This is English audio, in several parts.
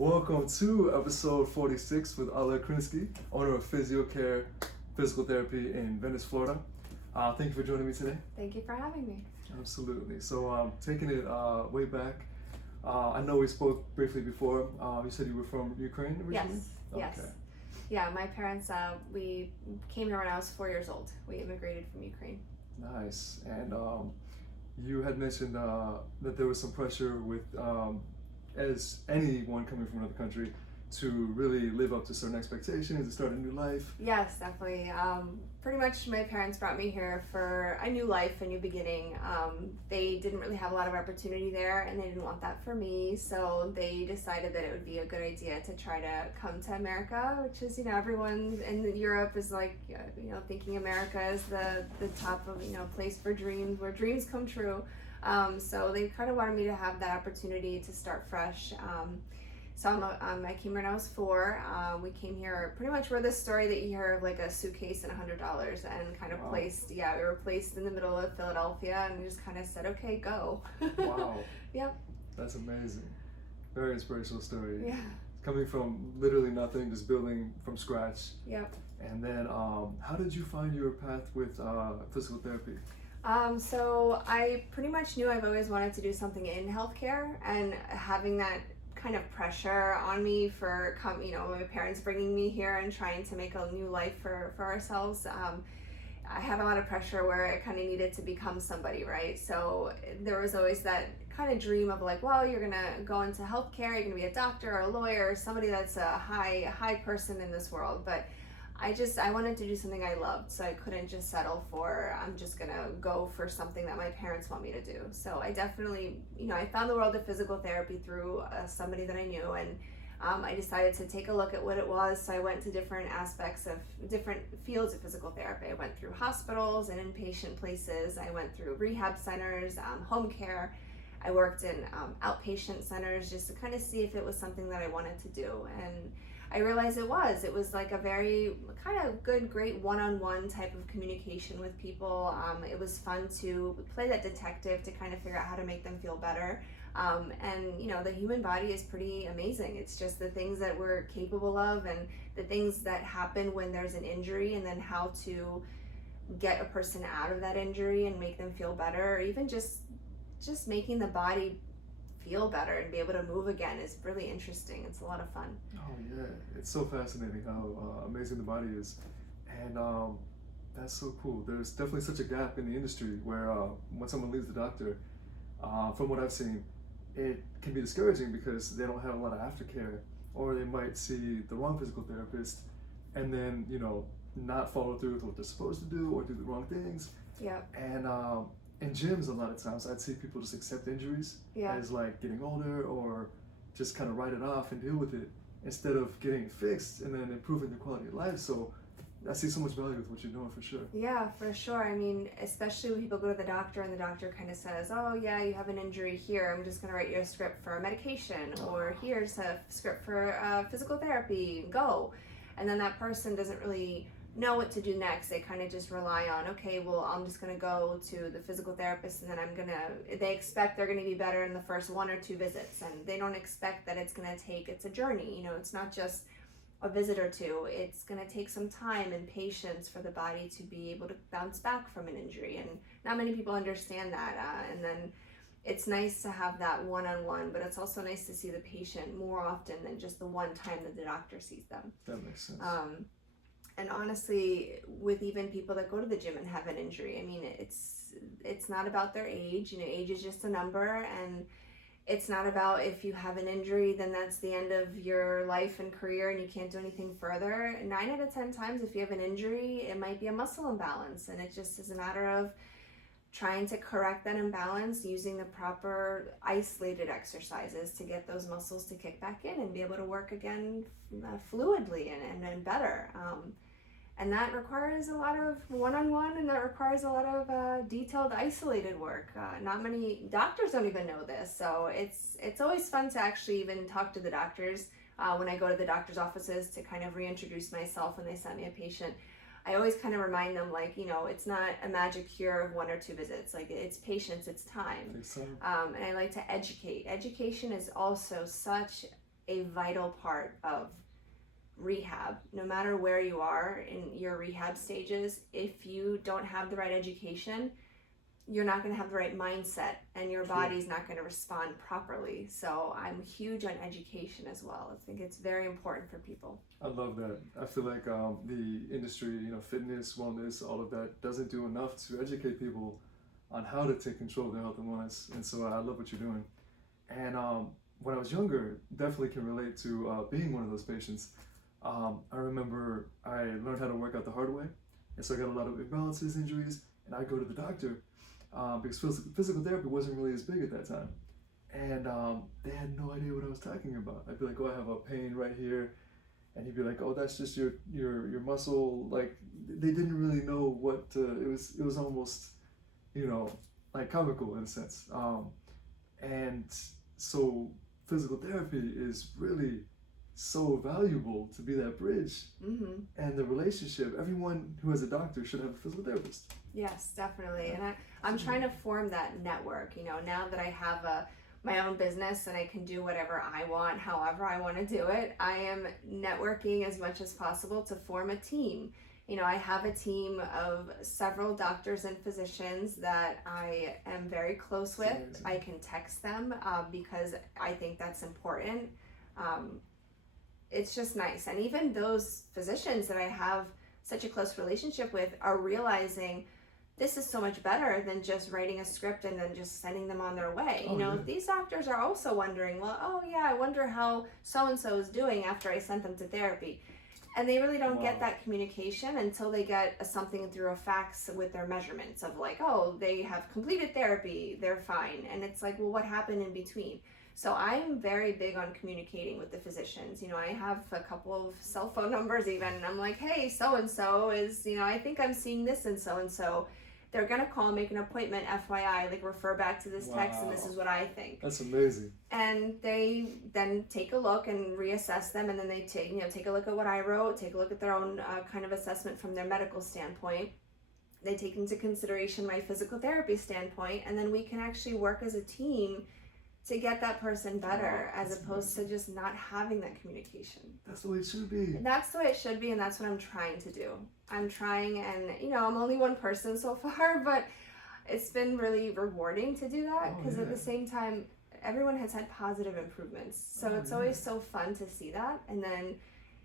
Welcome to episode 46 with Alla Krinsky, owner of PhysioCare Physical Therapy in Venice, Florida. Thank you for joining me today. Thank you for having me. Absolutely. So taking it way back, I know we spoke briefly before. You said you were from Ukraine originally? Yes, Okay. yes. Yeah, my parents, we came here when I was 4 years old. We immigrated from Ukraine. Nice. And you had mentioned that there was some pressure with, as anyone coming from another country, to really live up to certain expectations and start a new life. Yes, definitely. Pretty much my parents brought me here for a new life, a new beginning. They didn't really have a lot of opportunity there, and they didn't want that for me, so they decided that it would be a good idea to try to come to America, which is, everyone in Europe is like, thinking America is the top of, place for dreams, where dreams come true. So they kind of wanted me to have that opportunity to start fresh. So I came here when I was 4. We came here pretty much where this story that you hear of, like a suitcase and $100, and kind of Wow. we were placed in the middle of Philadelphia, and just kind of said, okay, go. Wow. Yep. That's amazing. Very inspirational story. Yeah. Coming from literally nothing, just building from scratch. Yep. And then how did you find your path with physical therapy? So I pretty much knew I've always wanted to do something in healthcare, and having that kind of pressure on me for my parents bringing me here and trying to make a new life for ourselves. I had a lot of pressure where I kind of needed to become somebody, right? So there was always that kind of dream of like, well, you're gonna go into healthcare, you're gonna be a doctor or a lawyer, somebody that's a high person in this world. But I wanted to do something I loved, so I couldn't just settle for, I'm just gonna go for something that my parents want me to do. So I definitely, I found the world of physical therapy through somebody that I knew, and I decided to take a look at what it was. So I went to different aspects of different fields of physical therapy. I went through hospitals and inpatient places. I went through rehab centers, home care. I worked in outpatient centers just to kind of see if it was something that I wanted to do. And I realized it was like a very kind of good, great one-on-one type of communication with people. It was fun to play that detective to kind of figure out how to make them feel better. And the human body is pretty amazing. It's just the things that we're capable of, and the things that happen when there's an injury, and then how to get a person out of that injury and make them feel better, or even just making the body feel better and be able to move again is really interesting. It's a lot of fun. Oh yeah, it's so fascinating how amazing the body is, and that's so cool. There's definitely such a gap in the industry where when someone leaves the doctor, from what I've seen, it can be discouraging because they don't have a lot of aftercare, or they might see the wrong physical therapist and then not follow through with what they're supposed to do, or do the wrong things. Yeah. And in gyms, a lot of times I'd see people just accept injuries as like getting older, or just kind of write it off and deal with it, instead of getting it fixed and then improving their quality of life. So I see so much value with what you're doing, for sure. Yeah, for sure. I mean, especially when people go to the doctor and the doctor kind of says, oh yeah, you have an injury here, I'm just going to write you a script for medication, or here's a script for physical therapy, go. And then that person doesn't really know what to do next. They kind of just rely on, okay, well, I'm just going to go to the physical therapist, and then they expect they're going to be better in the first 1 or 2 visits, and they don't expect that it's a journey. It's not just a visit or 2. It's going to take some time and patience for the body to be able to bounce back from an injury, and not many people understand that. And then it's nice to have that one-on-one, but it's also nice to see the patient more often than just the one time that the doctor sees them. That makes sense. And honestly, with even people that go to the gym and have an injury, I mean, it's not about their age. Age is just a number, and it's not about if you have an injury, then that's the end of your life and career and you can't do anything further. 9 out of 10 times, if you have an injury, it might be a muscle imbalance, and it just is a matter of trying to correct that imbalance using the proper isolated exercises to get those muscles to kick back in and be able to work again fluidly and better. And that requires a lot of one-on-one, and that requires a lot of detailed, isolated work. Not many doctors don't even know this, so it's always fun to actually even talk to the doctors. When I go to the doctor's offices to kind of reintroduce myself when they send me a patient, I always kind of remind them, like, it's not a magic cure of 1 or 2 visits. Like, it's patience, it's time. I think so. And I like to educate. Education is also such a vital part of rehab. No matter where you are in your rehab stages, if you don't have the right education, you're not going to have the right mindset, and your body's not going to respond properly. So I'm huge on education as well. I think it's very important for people. I love that. I feel like the industry, fitness, wellness, all of that doesn't do enough to educate people on how to take control of their health and wellness. And so I love what you're doing. And when I was younger, definitely can relate to being one of those patients. I remember I learned how to work out the hard way. And so I got a lot of imbalances, injuries, and I go to the doctor because physical therapy wasn't really as big at that time. And they had no idea what I was talking about. I'd be like, oh, I have a pain right here. And he'd be like, oh, that's just your muscle. Like, they didn't really know what it was almost, like comical in a sense. And so physical therapy is really so valuable to be that bridge. And the relationship. Everyone who has a doctor should have a physical therapist. Yes, definitely. And I'm trying to form that network. Now that I have my own business and I can do whatever I want, however I want to do it, I am networking as much as possible to form a team. I have a team of several doctors and physicians that I am very close with. I can text them because I think that's important. It's just nice. And even those physicians that I have such a close relationship with are realizing this is so much better than just writing a script and then just sending them on their way. These doctors are also wondering, well, oh yeah, I wonder how so-and-so is doing after I sent them to therapy. And they really don't get that communication until they get something through a fax with their measurements of like, oh, they have completed therapy, they're fine. And it's like, well, what happened in between? So I'm very big on communicating with the physicians. I have a couple of cell phone numbers even, and I'm like, hey, so-and-so is, I think I'm seeing this and so-and-so. They're going to call, make an appointment, FYI, like refer back to this text, and this is what I think. That's amazing. And they then take a look and reassess them, and then they take a look at what I wrote, take a look at their own kind of assessment from their medical standpoint. They take into consideration my physical therapy standpoint, and then we can actually work as a team to get that person better, as opposed to just not having that communication. That's the way it should be. That's the way it should be, and that's what I'm trying to do. I'm trying, and I'm only one person so far, but it's been really rewarding to do that, because at the same time, everyone has had positive improvements. So it's always so fun to see that. And then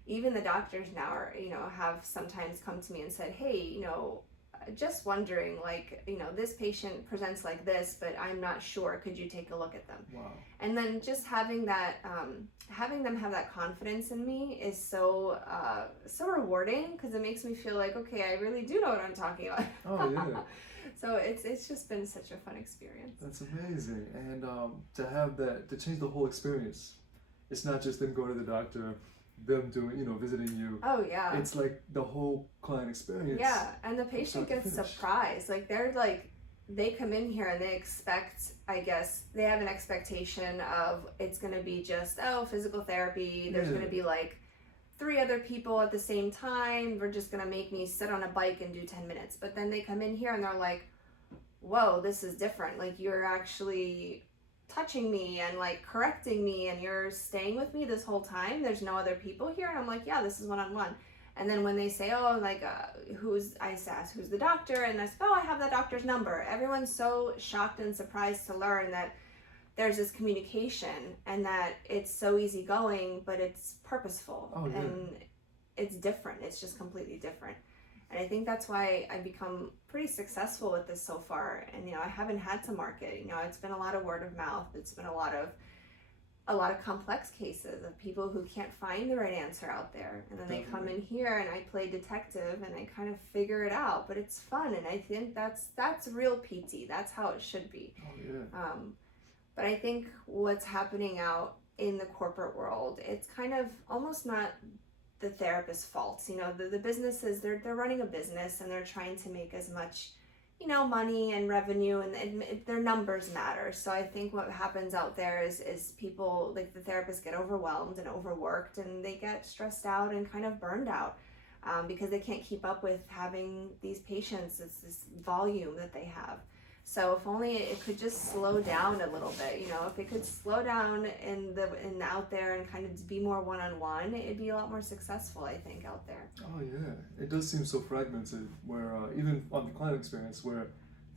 even the doctors now are, have sometimes come to me and said, hey, just wondering, like, this patient presents like this, but I'm not sure. Could you take a look at them? Wow. And then just having that, having them have that confidence in me is so rewarding, because it makes me feel like, okay, I really do know what I'm talking about. Oh yeah. So it's just been such a fun experience. That's amazing. And to have that, to change the whole experience. It's not just them going to the doctor, them doing, visiting you. Oh yeah. It's like the whole client experience. Yeah, and the patient gets surprised. Like they come in here and they expect, I guess, they have an expectation of it's going to be just, physical therapy. There's going to be like 3 other people at the same time. We're just going to make me sit on a bike and do 10 minutes. But then they come in here and they're like, whoa, this is different. Like, you're actually touching me and like correcting me, and you're staying with me this whole time. There's no other people here. And I'm like, yeah, this is one-on-one. And then when they say, oh, like, I ask, who's the doctor? And I say, oh, I have that doctor's number. Everyone's so shocked and surprised to learn that there's this communication and that it's so easygoing, but it's purposeful. And it's different. It's just completely different. And I think that's why I've become pretty successful with this so far. And, I haven't had to market. It's been a lot of word of mouth. It's been a lot of complex cases of people who can't find the right answer out there. And then they come in here and I play detective and I kind of figure it out. But it's fun. And I think that's real PT. That's how it should be. Oh, yeah. But I think what's happening out in the corporate world, it's kind of almost not the therapist's fault. The businesses, they're running a business and they're trying to make as much, money and revenue, and their numbers matter. So I think what happens out there is people, like the therapists, get overwhelmed and overworked, and they get stressed out and kind of burned out because they can't keep up with having these patients. It's this volume that they have. So if only it could just slow down a little bit, if it could slow down in out there and kind of be more one-on-one, it'd be a lot more successful, I think, out there. Oh yeah, it does seem so fragmented. Where even on the client experience, where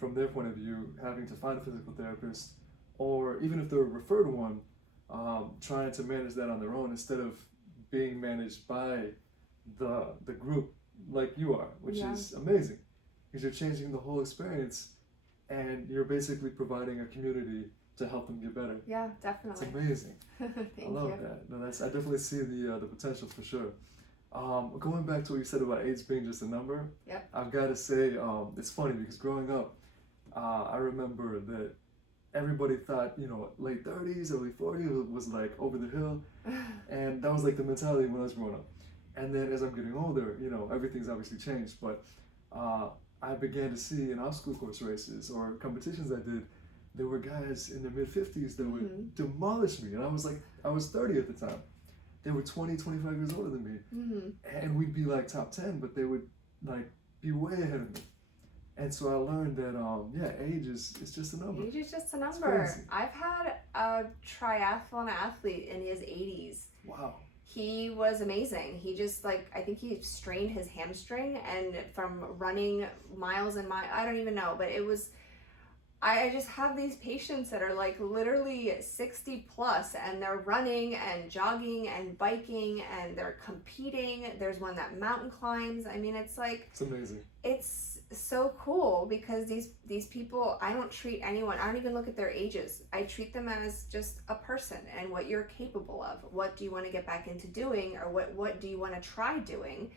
from their point of view, having to find a physical therapist, or even if they're a referred one, trying to manage that on their own instead of being managed by the group like you are, which is amazing, because you're changing the whole experience, and you're basically providing a community to help them get better. Yeah, definitely. It's amazing. Thank I love you. that. No, I definitely see the potential for sure. Going back to what you said about age being just a number, Yep. I've got to say, it's funny because growing up, I remember that everybody thought, late 30s, early 40s was like over the hill, and that was like the mentality when I was growing up. And then as I'm getting older, everything's obviously changed, but I began to see in obstacle course races or competitions I did, there were guys in their mid-50s that would demolish me, and I was 30 at the time. They were 20, 25 years older than me, and we'd be like top 10, but they would like be way ahead of me. And so I learned that age is just a number. Age is just a number. I've had a triathlon athlete in his 80s. Wow. He was amazing. He just I think he strained his hamstring, and from running miles and miles, I don't even know, but it was, I just have these patients that are like literally 60 plus, and they're running and jogging and biking and they're competing. There's one that mountain climbs. I mean, it's amazing. It's so cool because these people, I don't treat anyone, I don't even look at their ages. I treat them as just a person and what you're capable of. What do you want to get back into doing, or what do you want to try doing?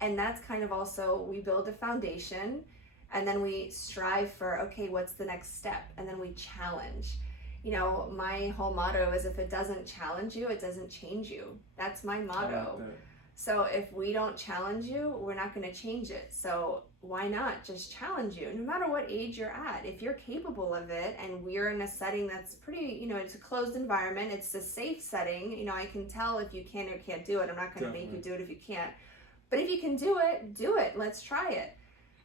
And that's kind of also, we build a foundation, and then we strive for, okay, what's the next step? And then we challenge. My whole motto is, if it doesn't challenge you, it doesn't change you. That's my motto. I like that. So if we don't challenge you, we're not going to change it. So why not just challenge you, no matter what age you're at? If you're capable of it, and we're in a setting that's pretty, it's a closed environment, it's a safe setting. I can tell if you can or can't do it. I'm not going to make you do it if you can't. But if you can do it, do it. Let's try it.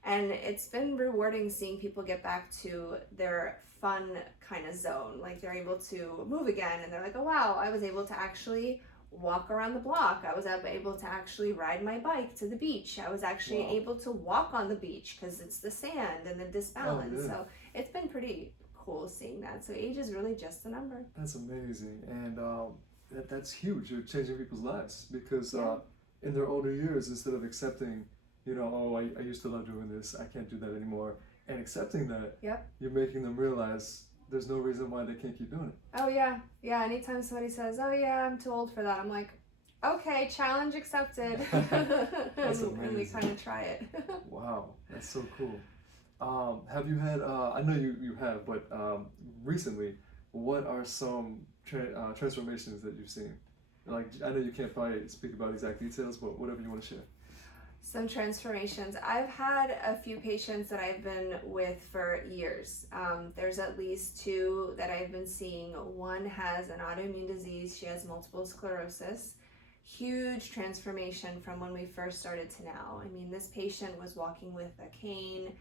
And it's been rewarding seeing people get back to their fun kind of zone. Like they're able to move again, and they're like, oh wow, I was able to actually walk around the block. I was able to actually ride my bike to the beach. I was actually able to walk on the beach because it's the sand and the disbalance. So it's been pretty cool seeing that. So age is really just a number. That's amazing. And that's huge. You're changing people's lives because in their older years, instead of accepting, I used to love doing this, I can't do that anymore, and accepting that, you're making them realize there's no reason why they can't keep doing it. Oh yeah. Anytime somebody says, oh yeah, I'm too old for that, I'm like, okay, challenge accepted. That's amazing. And we kind of try it. Wow, that's so cool. Have you had, I know you have, but recently, what are some transformations that you've seen? Like, I know you can't probably speak about exact details, but whatever you want to share. Some transformations. I've had a few patients that I've been with for years. There's at least two that I've been seeing. One has an autoimmune disease. She has multiple sclerosis. Huge transformation from when we first started to now. I mean, this patient was walking with a cane,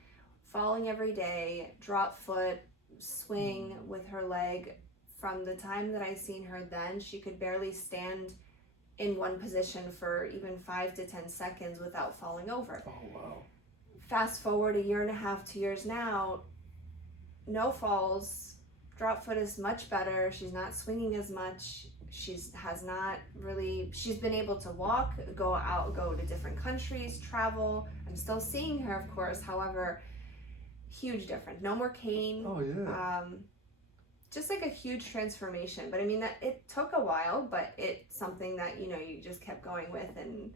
falling every day, drop foot, swing with her leg. From the time that I seen her then, she could barely stand in one position for even 5 to 10 seconds without falling over. Oh, wow. Fast forward 1.5 years, 2 years now, no falls, drop foot is much better, she's not swinging as much, she's been able to walk, go to different countries, travel. I'm still seeing her, of course, however, huge difference. No more cane. Oh, yeah. Just like a huge transformation. But I mean, that it took a while, but it's something that, you just kept going with, and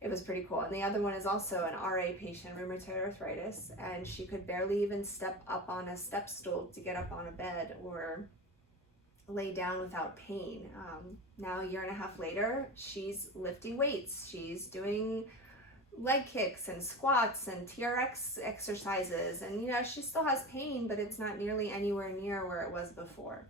it was pretty cool. And the other one is also an RA patient, rheumatoid arthritis, and she could barely even step up on a step stool to get up on a bed or lay down without pain. Now 1.5 years later, she's lifting weights. She's doing leg kicks and squats and TRX exercises, and she still has pain, but it's not nearly anywhere near where it was before.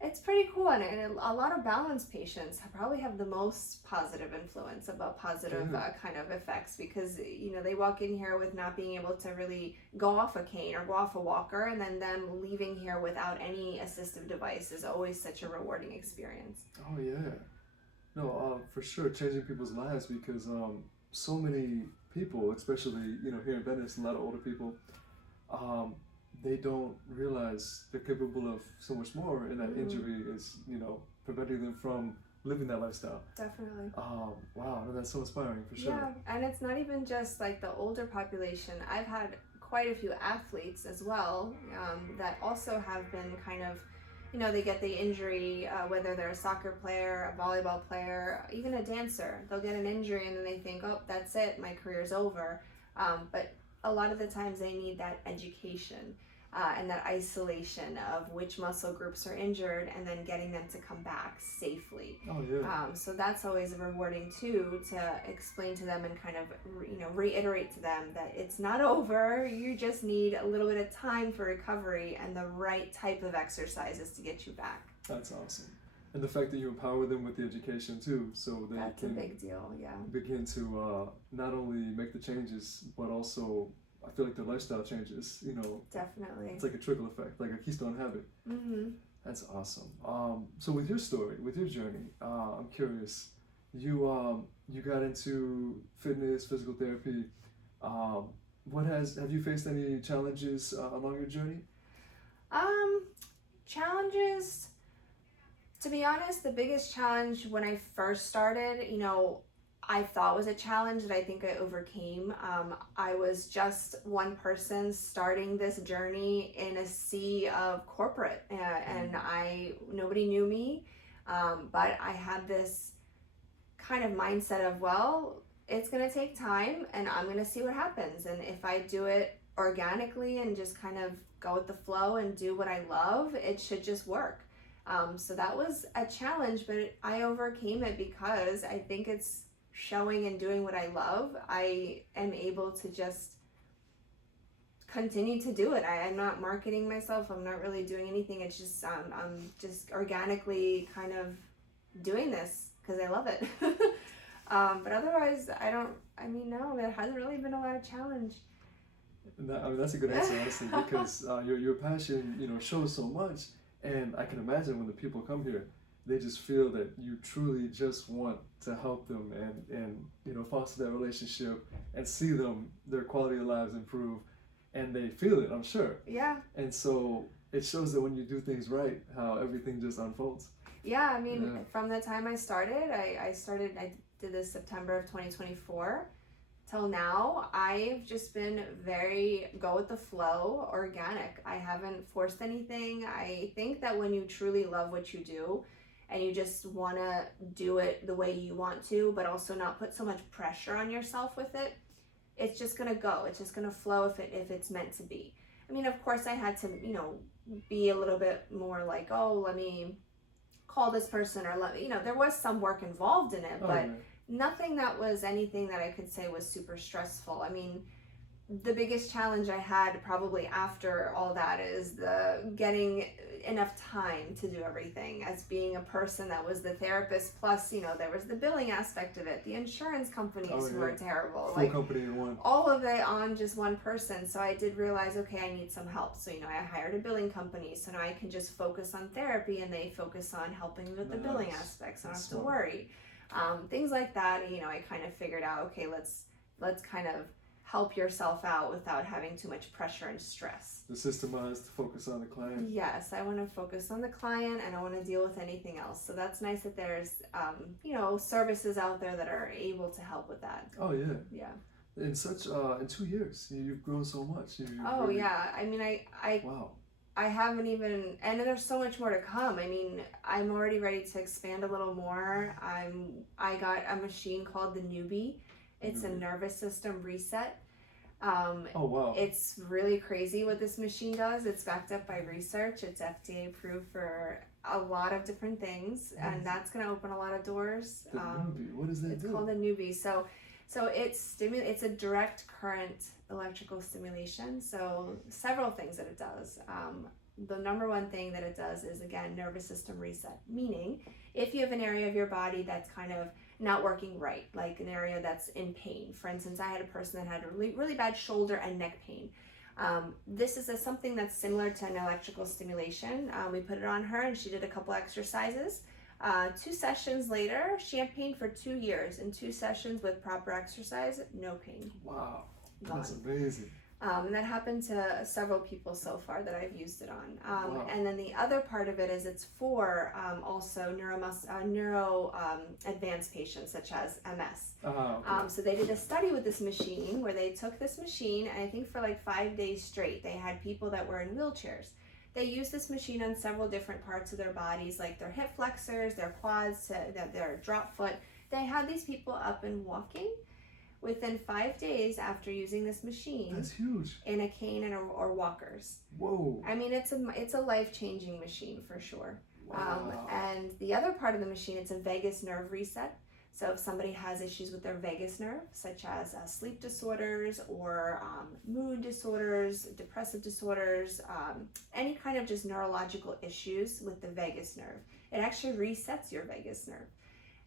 It's pretty cool, and a lot of balanced patients probably have the most positive influence about positive kind of effects, because they walk in here with not being able to really go off a cane or go off a walker, and then them leaving here without any assistive device is always such a rewarding experience. Oh yeah, no, for sure, changing people's lives, because so many people, especially here in Venice, a lot of older people, um, they don't realize they're capable of so much more, and that injury is, preventing them from living that lifestyle. Definitely. Wow, no, that's so inspiring for sure. Yeah, and it's not even just like the older population. I've had quite a few athletes as well that also have been kind of, they get the injury, whether they're a soccer player, a volleyball player, even a dancer. They'll get an injury and then they think, oh, that's it, my career's over. But a lot of the times they need that education and that isolation of which muscle groups are injured, and then getting them to come back safely. Oh yeah. So that's always rewarding too, to explain to them and kind of reiterate to them that it's not over. You just need a little bit of time for recovery and the right type of exercises to get you back. That's awesome. And the fact that you empower them with the education too, so they That's can a big deal. Yeah. begin to not only make the changes, but also I feel like their lifestyle changes. Definitely. It's like a trickle effect, like a keystone habit. Mm-hmm. That's awesome. So with your story, with your journey, I'm curious. You got into fitness, physical therapy. Have you faced any challenges along your journey? Challenges. To be honest, the biggest challenge when I first started, I thought was a challenge that I think I overcame. I was just one person starting this journey in a sea of corporate, and nobody knew me, but I had this kind of mindset of, well, it's gonna take time, and I'm gonna see what happens, and if I do it organically and just kind of go with the flow and do what I love, it should just work. So that was a challenge, but I overcame it because I think it's showing and doing what I love. I am able to just continue to do it. I'm not marketing myself. I'm not really doing anything. It's just I'm just organically kind of doing this because I love it. But otherwise, no, there hasn't really been a lot of challenge. That's a good answer, honestly, because your passion, shows so much. And I can imagine when the people come here, they just feel that you truly just want to help them and foster that relationship and see their quality of lives improve, and they feel it, I'm sure. Yeah. And so it shows that when you do things right, how everything just unfolds. Yeah, from the time I started, I did this September of 2024. Till now, I've just been very go with the flow, organic. I haven't forced anything. I think that when you truly love what you do and you just want to do it the way you want to, but also not put so much pressure on yourself with it, it's just going to go. It's just going to flow if it's meant to be. Of course, I had to, be a little bit more like, oh, let me call this person, or there was some work involved in it, but nothing that was anything that I could say was super stressful. The biggest challenge I had probably after all that is the getting enough time to do everything. As being a person that was the therapist, plus, there was the billing aspect of it, the insurance companies who were terrible. Full company in one. All of it on just one person. So I did realize, okay, I need some help. So, I hired a billing company. So now I can just focus on therapy and they focus on helping me with the billing aspects. So I don't have to worry. Things like that, I kind of figured out, okay, let's kind of help yourself out without having too much pressure and stress. The systemized focus on the client. Yes, I want to focus on the client. I don't want to deal with anything else. So that's nice that there's, services out there that are able to help with that. Oh yeah. Yeah. In 2 years, you've grown so much. Wow. I haven't even, and there's so much more to come. I'm already ready to expand a little more. I got a machine called the Newbie. It's a nervous system reset. Oh wow. It's really crazy what this machine does. It's backed up by research. It's FDA approved for a lot of different things, and that's going to open a lot of doors. The Newbie. What does that It's do? called the Newbie. So it's a direct current electrical stimulation. So several things that it does. the number one thing that it does is, again, nervous system reset. Meaning, if you have an area of your body that's kind of not working right, like an area that's in pain. For instance, I had a person that had really, really bad shoulder and neck pain. This is something that's similar to an electrical stimulation. We put it on her and she did a couple exercises. 2 sessions later, she had pain for 2 years. In 2 sessions with proper exercise, no pain. Wow, Gone. that's amazing. And that happened to several people so far that I've used it on. Wow. And then the other part of it is it's for also neuro advanced patients such as MS. Okay. So they did a study with this machine where they took this machine, and I think for like 5 days straight, they had people that were in wheelchairs. They used this machine on several different parts of their bodies, like their hip flexors, their quads, their drop foot. They had these people up and walking within 5 days after using this machine. That's huge. In a cane or walkers. Whoa. I mean, it's a life-changing machine for sure. Wow. And the other part of the machine, it's a vagus nerve reset. So if somebody has issues with their vagus nerve, such as sleep disorders or mood disorders, depressive disorders, any kind of just neurological issues with the vagus nerve, it actually resets your vagus nerve.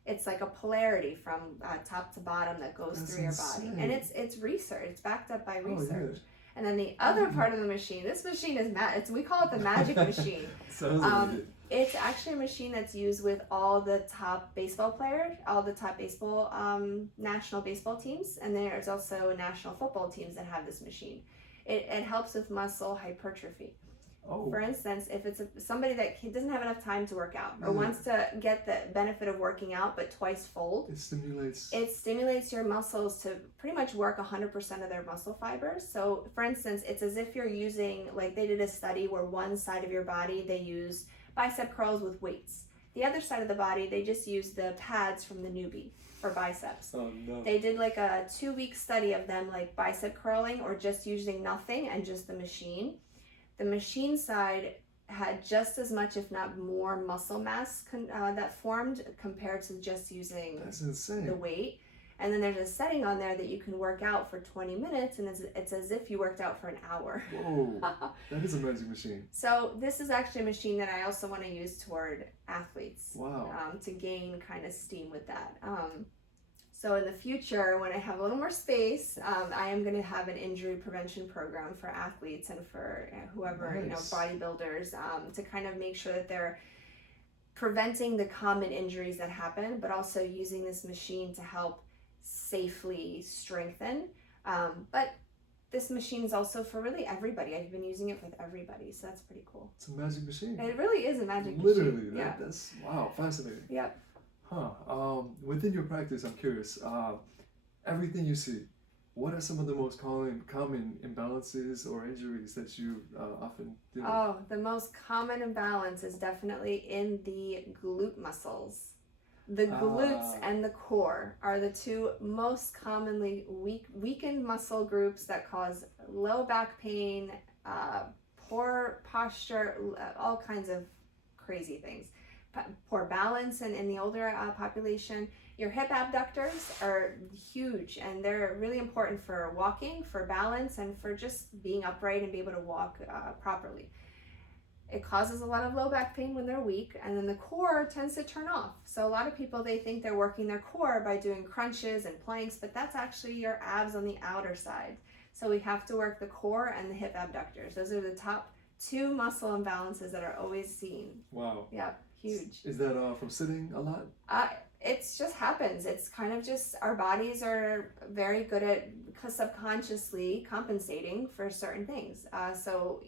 It's like a polarity from top to bottom that goes That's through your insane. body. And it's research. It's backed up by research. Yeah. And then the other part of the machine, this machine is we call it the magic machine. Sounds like it. It's actually a machine that's used with all the top baseball players, all the top baseball national baseball teams, and there's also national football teams that have this machine. It helps with muscle hypertrophy. Oh. For instance, if it's somebody that doesn't have enough time to work out or wants to get the benefit of working out but twice fold, It stimulates your muscles to pretty much work 100% of their muscle fibers. So for instance, it's as if you're using, like they did a study where one side of your body they use bicep curls with weights. The other side of the body they just use the pads from the newbie for biceps. Oh no. They did like a 2-week study of them like bicep curling or just using nothing and just the machine. The machine side had just as much, if not more, muscle mass that formed compared to just using That's insane. the weight. And then there's a setting on there that you can work out for 20 minutes, and it's as if you worked out for an hour. Whoa, that is a magic machine. So this is actually a machine that I also want to use toward athletes. Wow. To gain kind of steam with that. So in the future, when I have a little more space, I am going to have an injury prevention program for athletes and for whoever, Nice. bodybuilders, to kind of make sure that they're preventing the common injuries that happen, but also using this machine to help safely strengthen. But this machine is also for really everybody. I've been using it with everybody, so that's pretty cool. It's a magic machine. It really is a magic Literally, machine. Yeah. that's wow, fascinating. Yep. Huh. Within your practice, I'm curious. Everything you see, what are some of the most common imbalances or injuries that you often deal with? Oh, the most common imbalance is definitely in the glute muscles. The glutes and the core are the two most commonly weakened muscle groups that cause low back pain, poor posture, all kinds of crazy things. Poor balance in the older population. Your hip abductors are huge, and they're really important for walking, for balance, and for just being upright and be able to walk properly. It causes a lot of low back pain when they're weak, and then the core tends to turn off. So a lot of people, they think they're working their core by doing crunches and planks, but that's actually your abs on the outer side. So we have to work the core and the hip abductors. Those are the top 2 muscle imbalances that are always seen. Wow. Yeah, huge. Is that from sitting a lot? It just happens. It's kind of just our bodies are very good at subconsciously compensating for certain things. So,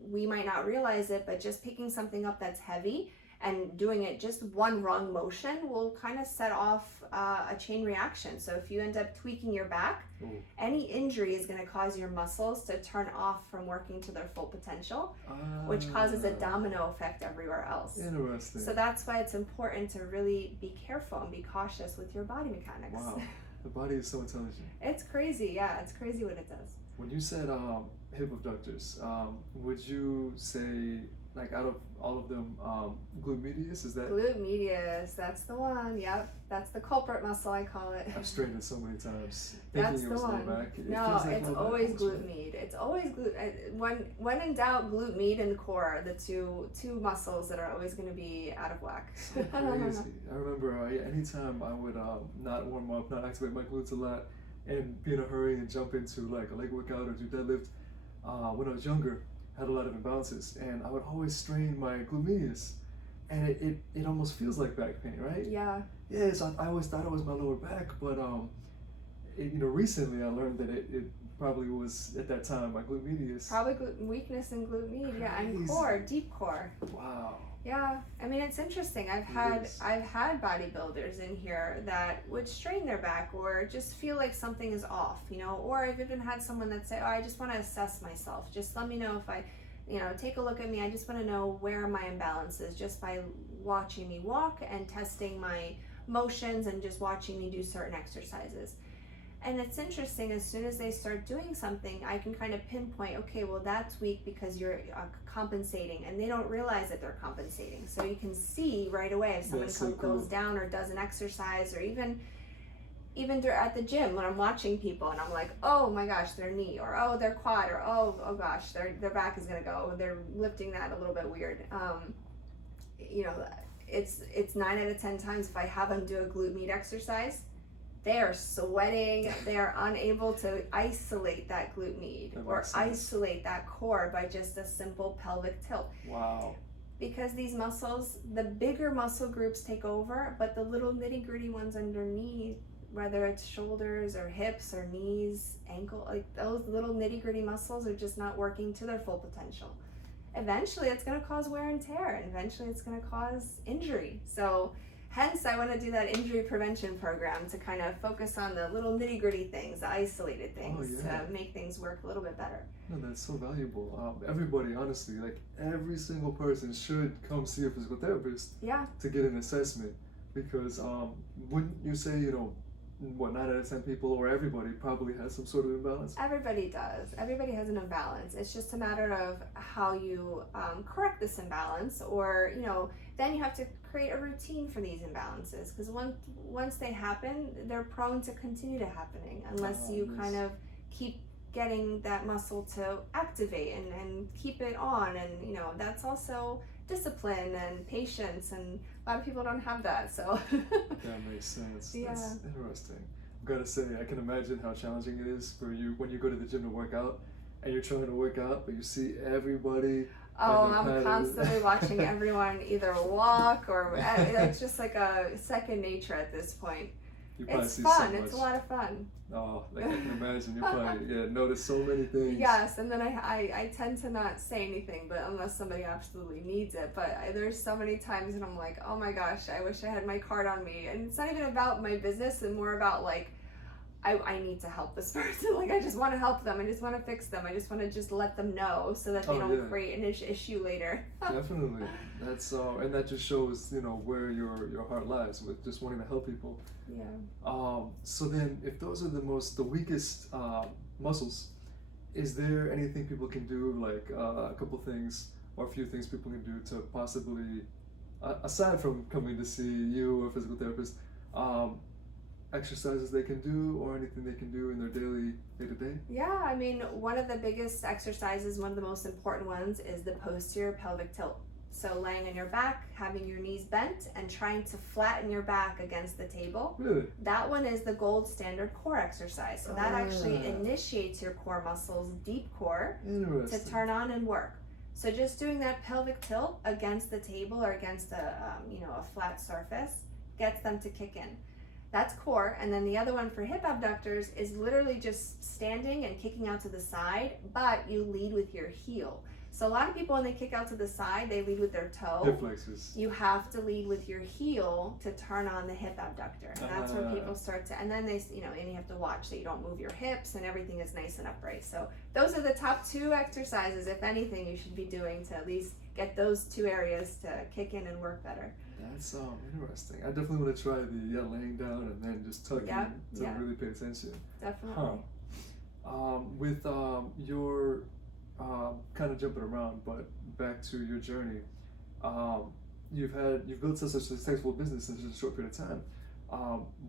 we might not realize it, but just picking something up that's heavy and doing it just one wrong motion will kind of set off a chain reaction. So if you end up tweaking your back, any injury is going to cause your muscles to turn off from working to their full potential, which causes a domino effect everywhere else. Interesting. So that's why it's important to really be careful and be cautious with your body mechanics. Wow, the body is so intelligent. It's crazy, yeah, it's crazy what it does. When you said hip abductors, would you say like out of all of them, glute medius, is that? Glute medius, that's the one. Yep, that's the culprit muscle, I call it. I've strained it so many times That's thinking it the was low one. back. It No, feels like it's low back always once, glute right? med. It's always glute. When in doubt, glute med and core are the two muscles that are always going to be out of whack. So crazy. I remember anytime I would not warm up, not activate my glutes a lot, and be in a hurry and jump into like a leg workout or do deadlift. When I was younger, I had a lot of imbalances, and I would always strain my glute medius, and it almost feels like back pain, right? Yeah. Yes, I always thought it was my lower back, but recently I learned that it probably was at that time my glute medius. Probably weakness in glute med, yeah, and Crazy. core, deep core. Wow. Yeah, I mean it's interesting. I've had bodybuilders in here that would strain their back or just feel like something is off, or I've even had someone that say, "Oh, I just want to assess myself. Just let me know if I, take a look at me. I just want to know where my imbalance is just by watching me walk and testing my motions and just watching me do certain exercises." And it's interesting, as soon as they start doing something, I can kind of pinpoint, okay, well, that's weak because you're compensating, and they don't realize that they're compensating. So you can see right away if someone goes down or does an exercise, or even at the gym when I'm watching people and I'm like, oh my gosh, their knee, or oh, their quad, or oh gosh, their back is gonna go. They're lifting that a little bit weird. It's 9 out of 10 times if I have them do a glute med exercise, they are sweating, they are unable to isolate that glute med or isolate that core by just a simple pelvic tilt. Wow. Because these muscles, the bigger muscle groups take over, but the little nitty gritty ones underneath, whether it's shoulders or hips or knees, ankle, like those little nitty gritty muscles are just not working to their full potential. Eventually it's going to cause wear and tear, and eventually it's going to cause injury. So hence, I want to do that injury prevention program to kind of focus on the little nitty gritty things, the isolated things, to make things work a little bit better. No, that's so valuable. Everybody, honestly, like every single person should come see a physical therapist to get an assessment, because wouldn't you say, 9 out of 10 people or everybody probably has some sort of imbalance? Everybody does. Everybody has an imbalance. It's just a matter of how you correct this imbalance, or then you have to create a routine for these imbalances, because once they happen, they're prone to continue to happening unless you kind of keep getting that muscle to activate and keep it on, and that's also discipline and patience, and a lot of people don't have that, so That makes sense. Yeah. That's interesting. I've got to say, I can imagine how challenging it is for you when you go to the gym to work out, and you're trying to work out, but you see everybody. I'm constantly watching everyone either walk, or it's just like a second nature at this point. It's fun. It's a lot of fun. Oh, like I can imagine. You probably notice so many things. Yes, and then I tend to not say anything, but unless somebody absolutely needs it. But there's so many times when I'm like, oh my gosh, I wish I had my card on me. And it's not even about my business, and more about like, I need to help this person. Like, I just want to help them. I just want to fix them. I just want to just let them know so that they don't create an issue later. Definitely. That's and that just shows, where your heart lies with just wanting to help people. Yeah. So then, if those are the weakest muscles, is there anything people can do, like a couple things or a few things people can do to possibly, aside from coming to see you or a physical therapist, exercises they can do, or anything they can do in their daily day-to-day? Yeah, I mean, one of the biggest exercises, one of the most important ones, is the posterior pelvic tilt. So laying on your back, having your knees bent, and trying to flatten your back against the table. Really? That one is the gold standard core exercise. So that actually initiates your core muscles, deep core, to turn on and work. So just doing that pelvic tilt against the table or against a flat surface gets them to kick in. That's core. And then the other one for hip abductors is literally just standing and kicking out to the side, but you lead with your heel. So a lot of people, when they kick out to the side, they lead with their toe. Hip flexors. You have to lead with your heel to turn on the hip abductor. And that's where people start to, and then and you have to watch that you don't move your hips and everything is nice and upright. So those are the top 2 exercises, if anything, you should be doing to at least get those 2 areas to kick in and work better. That's interesting. I definitely want to try the laying down and then just tucking to really pay attention. Definitely. With your kind of jumping around, but back to your journey. Um, you've built such a successful business in such a short period of time.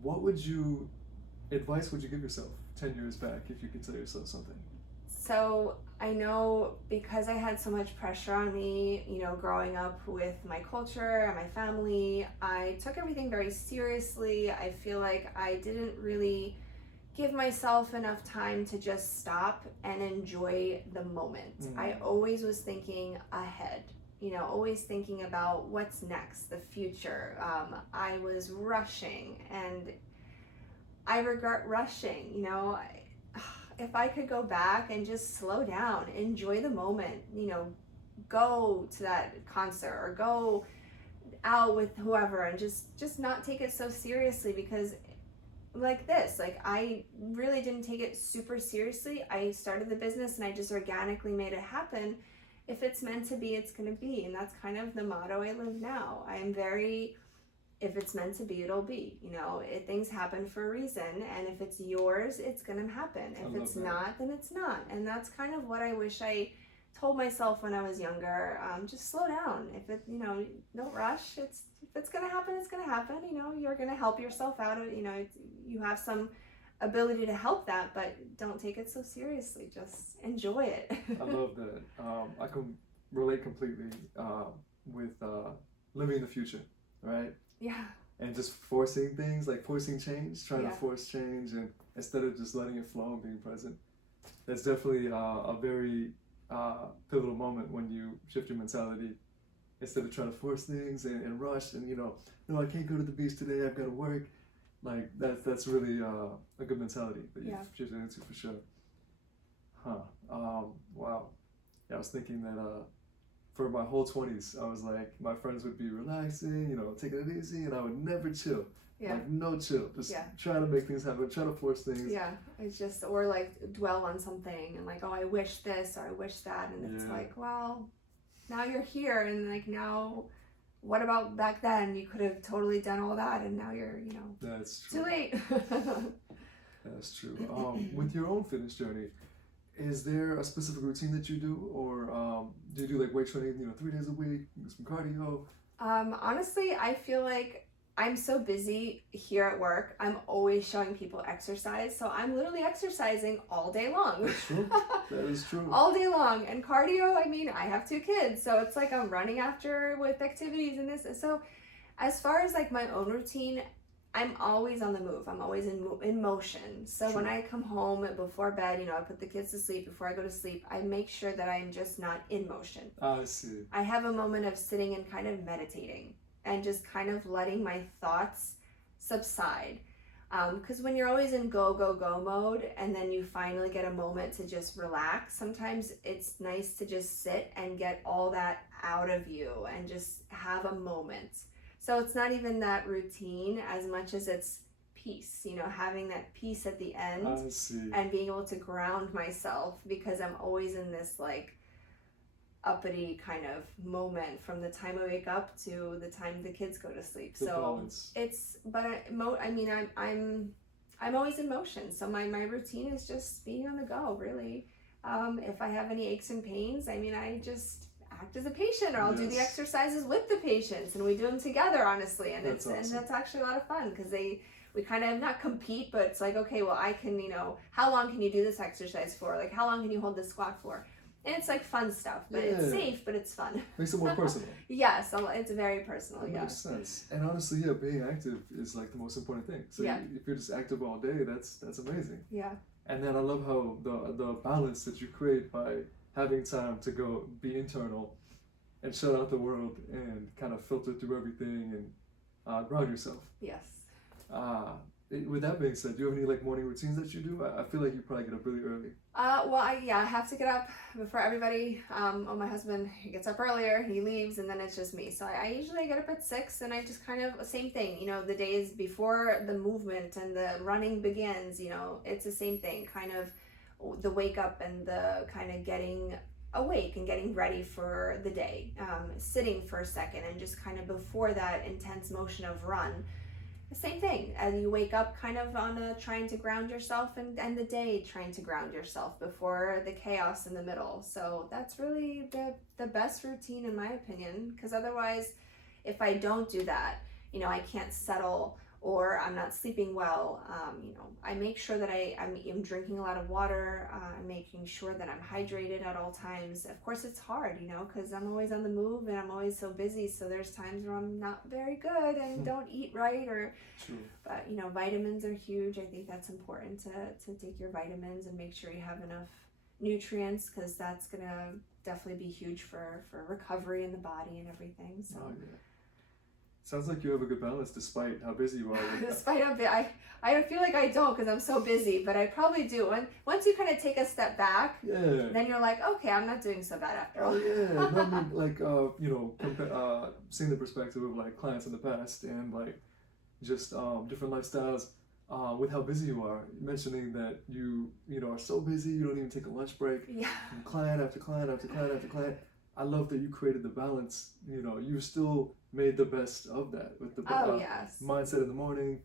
What advice would you give yourself 10 years back if you could tell yourself something? So I know because I had so much pressure on me, growing up with my culture and my family, I took everything very seriously. I feel like I didn't really give myself enough time to just stop and enjoy the moment. I always was thinking ahead, always thinking about what's next, the future. I was rushing, and I regret rushing. If I could go back and just slow down, enjoy the moment, go to that concert or go out with whoever and just not take it so seriously, because I really didn't take it super seriously. I started the business and I just organically made it happen. If it's meant to be, it's going to be. And that's kind of the motto I live now. If it's meant to be, it'll be. Things happen for a reason, and if it's yours, it's gonna happen. If it's not, then it's not. And that's kind of what I wish I told myself when I was younger. Just slow down. Don't rush. If it's gonna happen, it's gonna happen. You're gonna help yourself out of. You have some ability to help that, but don't take it so seriously. Just enjoy it. I love that. I can relate completely with living in the future, right? Yeah. And just forcing things, like forcing change, trying to force change, and instead of just letting it flow and being present. That's definitely a very pivotal moment when you shift your mentality. Instead of trying to force things and rush and, no, I can't go to the beach today, I've got to work. Like, that's really a good mentality that you've shifted into for sure. Wow. Yeah, I was thinking that for my whole 20s, I was like, my friends would be relaxing, taking it easy, and I would never chill. Yeah. Like, no chill. Just trying to make things happen, trying to force things. Yeah. It's just, or like dwell on something and like, oh, I wish this or I wish that. And it's like, well, now you're here. And like, now, what about back then? You could have totally done all that. And now you're, That's true. too late. That's true. With your own fitness journey, is there a specific routine that you do, or do you do like weight training, 3 days a week, some cardio? Honestly, I feel like I'm so busy here at work. I'm always showing people exercise, so I'm literally exercising all day long. That's true. That is true. All day long. And cardio, I have 2 kids, so it's like I'm running after with activities and this. So as far as like my own routine, I'm always on the move. I'm always in motion. So when I come home before bed, I put the kids to sleep. Before I go to sleep, I make sure that I'm just not in motion. I see. I have a moment of sitting and kind of meditating and just kind of letting my thoughts subside. Because when you're always in go, go, go mode, and then you finally get a moment to just relax, sometimes it's nice to just sit and get all that out of you and just have a moment. So it's not even that routine as much as it's peace, having that peace at the end. I see. And being able to ground myself, because I'm always in this like uppity kind of moment from the time I wake up to the time the kids go to sleep. The so balance. I'm always in motion. So my routine is just being on the go, really. If I have any aches and pains, I just act as a patient, or I'll do the exercises with the patients, and we do them together, honestly. And that's awesome. And that's actually a lot of fun, because we kind of not compete, but it's like, okay, well, I can, how long can you do this exercise for? Like, how long can you hold this squat for? And it's like fun stuff, but it's safe, but it's fun. Makes it more personal. Yes, it's very personal. That makes sense. And honestly, being active is like the most important thing. So if you're just active all day, that's amazing. Yeah. And then I love how the balance that you create by having time to go be internal and shut out the world and kind of filter through everything and ground yourself. Yes. With that being said, do you have any like morning routines that you do? I feel like you probably get up really early. I have to get up before everybody. My husband, he gets up earlier, he leaves, and then it's just me. So I usually get up at 6, and I just kind of, same thing, the days before the movement and the running begins, it's the same thing, kind of the wake up and the kind of getting awake and getting ready for the day, sitting for a second, and just kind of before that intense motion of run, the same thing. And you wake up kind of on a trying to ground yourself, and end the day trying to ground yourself before the chaos in the middle. So that's really the best routine in my opinion, because otherwise, if I don't do that, I can't settle, or I'm not sleeping well. I make sure that I'm drinking a lot of water. I'm making sure that I'm hydrated at all times. Of course, it's hard, because I'm always on the move and I'm always so busy. So there's times where I'm not very good and don't eat right, True. But vitamins are huge. I think that's important to take your vitamins and make sure you have enough nutrients, because that's gonna definitely be huge for recovery in the body and everything. So. Oh, yeah. Sounds like you have a good balance despite how busy you are. Despite a bit, I feel like I don't, because I'm so busy, but I probably do. And once you kind of take a step back, then you're like, okay, I'm not doing so bad after all. Oh yeah, no, I mean, like seeing the perspective of like clients in the past and like just different lifestyles with how busy you are. Mentioning that you are so busy you don't even take a lunch break. Yeah. From client after client after client after client. I love that you created the balance. You still made the best of that with the yes. mindset in the morning,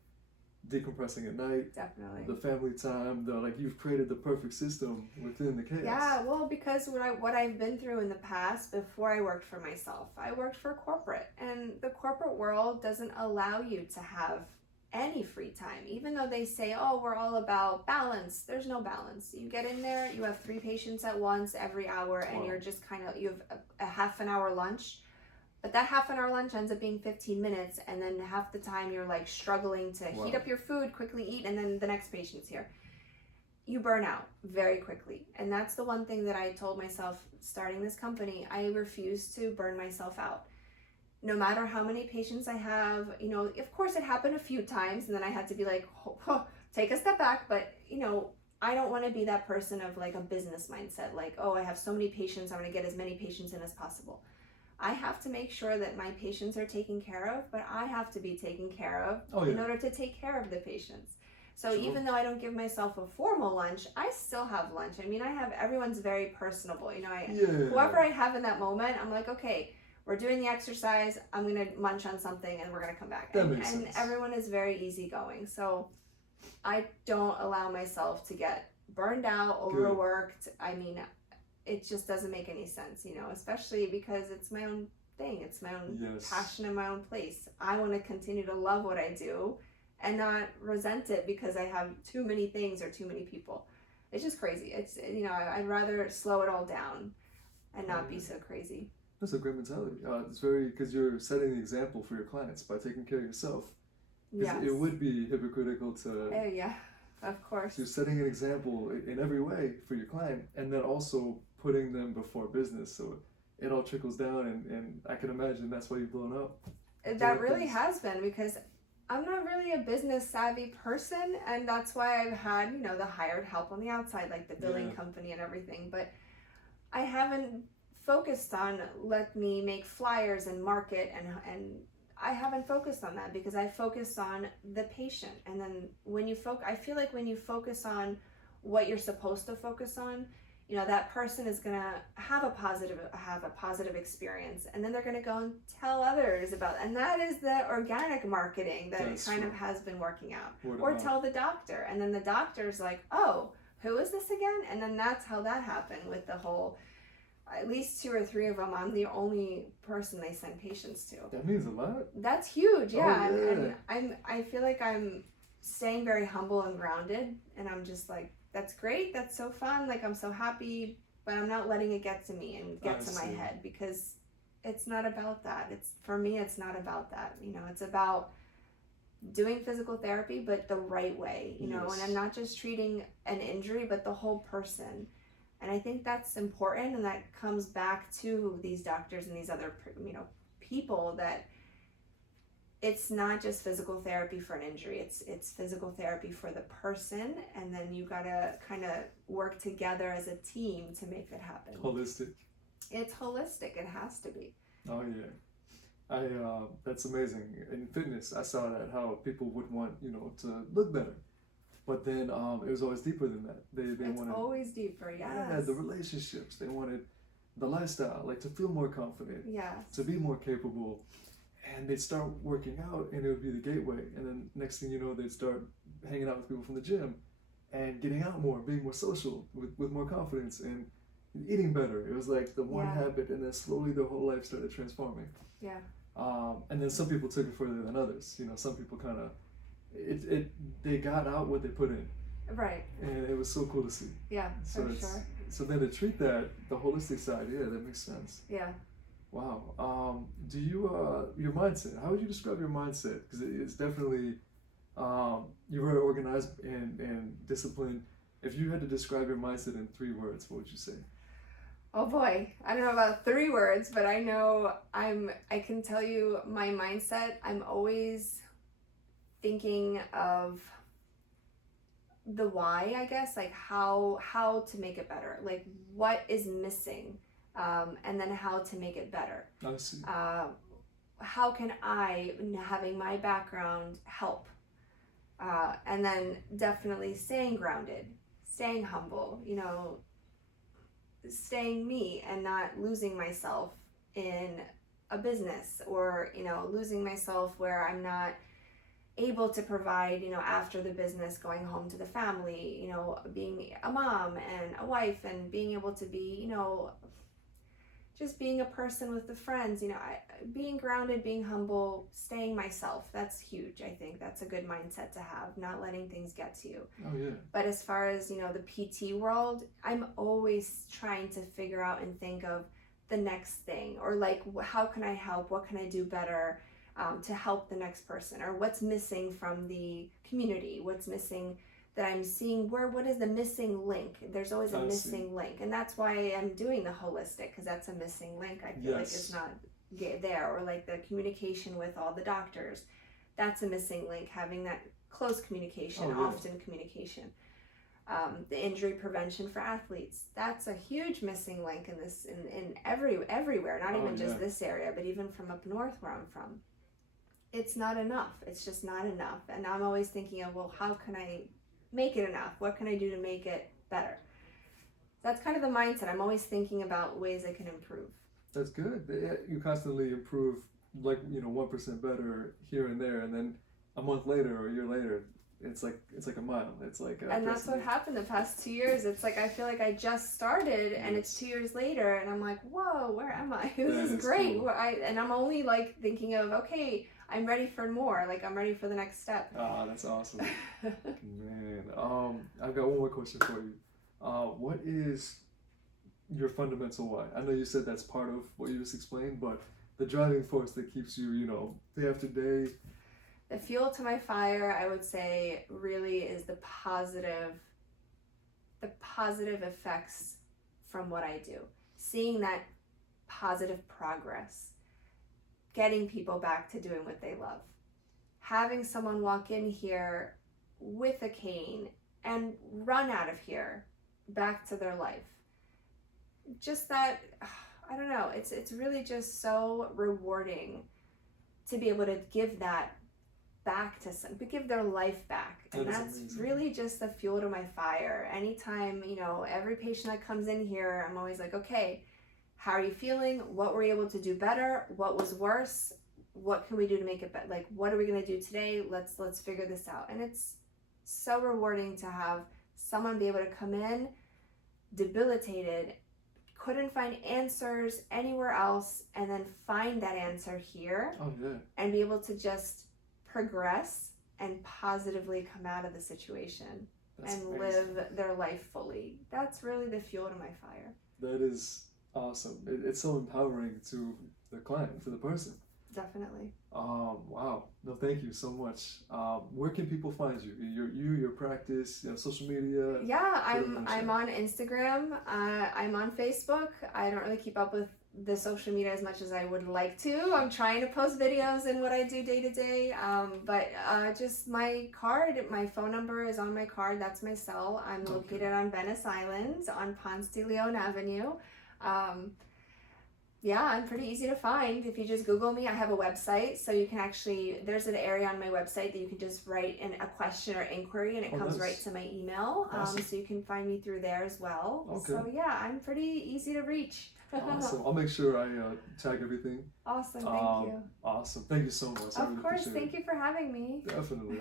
decompressing at night, definitely the family time. You've created the perfect system within the chaos. Yeah, well, because what I've been through in the past before I worked for myself, I worked for corporate, and the corporate world doesn't allow you to have any free time. Even though they say, oh, we're all about balance, there's no balance. You get in there, you have 3 patients at once every hour, and Wow. you're just you have a half an hour lunch, but that half an hour lunch ends up being 15 minutes, and then half the time you're like struggling to Wow. heat up your food, quickly eat, and then the next patient's here. You burn out very quickly. And that's the one thing that I told myself starting this company. I refuse to burn myself out. No matter how many patients I have, of course it happened a few times, and then I had to be like, take a step back. But, I don't want to be that person of like a business mindset, like, oh, I have so many patients, I'm going to get as many patients in as possible. I have to make sure that my patients are taken care of, but I have to be taken care of in order to take care of the patients. So Sure. Even though I don't give myself a formal lunch, I still have lunch. I mean, everyone's very personable. Whoever I have in that moment, I'm like, okay, we're doing the exercise, I'm going to munch on something and we're going to come back. That makes sense. Everyone is very easygoing. So I don't allow myself to get burned out, overworked. I mean, it just doesn't make any sense, especially because it's my own thing. It's my own passion and my own place. I want to continue to love what I do and not resent it because I have too many things or too many people. It's just crazy. It's, I'd rather slow it all down and not be so crazy. That's a great mentality. It's because you're setting the example for your clients by taking care of yourself. Because it would be hypocritical to... Oh, yeah, of course. You're setting an example in every way for your client, and then also putting them before business. So it all trickles down, and I can imagine that's why you've blown up. That really has been, because I'm not really a business savvy person, and that's why I've had, the hired help on the outside, like the billing company and everything. But I haven't focused on let me make flyers and market, and I haven't focused on that because I focus on the patient. And then I feel like when you focus on what you're supposed to focus on, that person is gonna have a positive experience, and then they're gonna go and tell others about it. And that is the organic marketing that of has been working out. Or tell the doctor, and then the doctor's like, oh, who is this again? And then that's how that happened with the whole, at least 2 or 3 of them, I'm the only person they send patients to. That means a lot. That's huge, yeah. Oh, yeah. And I feel like I'm staying very humble and grounded, and I'm just like, that's great, that's so fun, like I'm so happy, but I'm not letting it get to me and get to my head, because it's not about that. For me, it's not about that. It's about doing physical therapy, but the right way, and I'm not just treating an injury, but the whole person. And I think that's important, and that comes back to these doctors and these other, people, that it's not just physical therapy for an injury. It's physical therapy for the person, and then you gotta kind of work together as a team to make it happen. Holistic. It's holistic. It has to be. Oh yeah, that's amazing. In fitness, I saw that how people would want to look better. But then it was always deeper than that. They wanted always deeper, yes. Yeah, the relationships. They wanted the lifestyle, like to feel more confident. Yes. To be more capable. and they'd start working out, and it would be the gateway. And then next thing you know, they'd start hanging out with people from the gym and getting out more, being more social, with more confidence, and eating better. It was like the one habit, and then slowly their whole life started transforming. Yeah. And then some people took it further than others. You know, some people kind of, they got out what they put in. Right. And it was so cool to see. Yeah, So for it's, sure. so then to treat that, the holistic side, yeah, that makes sense. Yeah. Wow. Do you, your mindset, how would you describe your mindset? Because it's definitely, you're very organized and disciplined. If you had to describe your mindset in 3 words, what would you say? Oh boy, I don't know about 3 words, but I know I can tell you my mindset. I'm always thinking of the why, I guess, like how to make it better, like what is missing, and then how to make it better. I see. How can I, having my background, help? And then definitely staying grounded, staying humble, you know, staying me and not losing myself in a business, or, you know, losing myself where I'm not able to provide, you know, after the business, going home to the family, you know, being a mom and a wife, and being able to be, you know, just being a person with the friends, you know, being grounded, being humble, staying myself. That's huge. I think that's a good mindset to have, not letting things get to you. Oh, yeah. But as far as, you know, the PT world, I'm always trying to figure out and think of the next thing, or like, how can I help? What can I do better to help the next person? Or what's missing from the community? What's missing that I'm seeing? What is the missing link? There's always a missing link. And that's why I'm doing the holistic, because that's a missing link. I feel like it's not there. Or like the communication with all the doctors. That's a missing link, having that close communication, often communication. The injury prevention for athletes, that's a huge missing link in this, in everywhere, not even just this area, but even from up north where I'm from. It's not enough. It's just not enough. And I'm always thinking of, well, how can I make it enough? What can I do to make it better? That's kind of the mindset. I'm always thinking about ways I can improve. That's good. You constantly improve, like, you know, 1% better here and there, and then a month later or a year later, it's like a mile. It's like and that's what happened the past 2 years. It's like I feel like I just started, and it's 2 years later, and I'm like, whoa, where am I? This is great. Cool. And I'm only like thinking of, okay, I'm ready for more. Like, I'm ready for the next step. Ah, that's awesome. Man, I've got one more question for you. What is your fundamental why? I know you said that's part of what you just explained, but the driving force that keeps you, you know, day after day. The fuel to my fire, I would say, really is the positive effects from what I do. Seeing that positive progress, getting people back to doing what they love, having someone walk in here with a cane and run out of here back to their life. Just that, I don't know, it's really just so rewarding to be able to give that back to some, give their life back. And that's amazing. Really just the fuel to my fire. Anytime, you know, every patient that comes in here, I'm always like, okay, how are you feeling? What were we able to do better? What was worse? What can we do to make it better? Like, what are we going to do today? Let's figure this out. And it's so rewarding to have someone be able to come in debilitated, couldn't find answers anywhere else, and then find that answer here. Oh, yeah. And be able to just progress and positively come out of the situation. That's and amazing. Live their life fully. That's really the fuel to my fire. That is awesome. It's so empowering to the client, to the person. Definitely. Wow. No, thank you so much. Where can people find you? Your practice, you know, social media? Yeah, I'm on Instagram. I'm on Facebook. I don't really keep up with the social media as much as I would like to. I'm trying to post videos in what I do day to day. But just my card, my phone number is on my card. That's my cell. I'm located on Venice Island on Ponce de Leon Avenue. Yeah, I'm pretty easy to find. If you just Google me, I have a website, so you can actually, there's an area on my website that you can just write in a question or inquiry, and it comes nice. right to my email. Awesome. So you can find me through there as well. Okay. So yeah, I'm pretty easy to reach. Awesome. I'll make sure I tag everything. Awesome. Thank you. Awesome. Thank you so much. I really Of course. appreciate Thank you for having me. it. Definitely.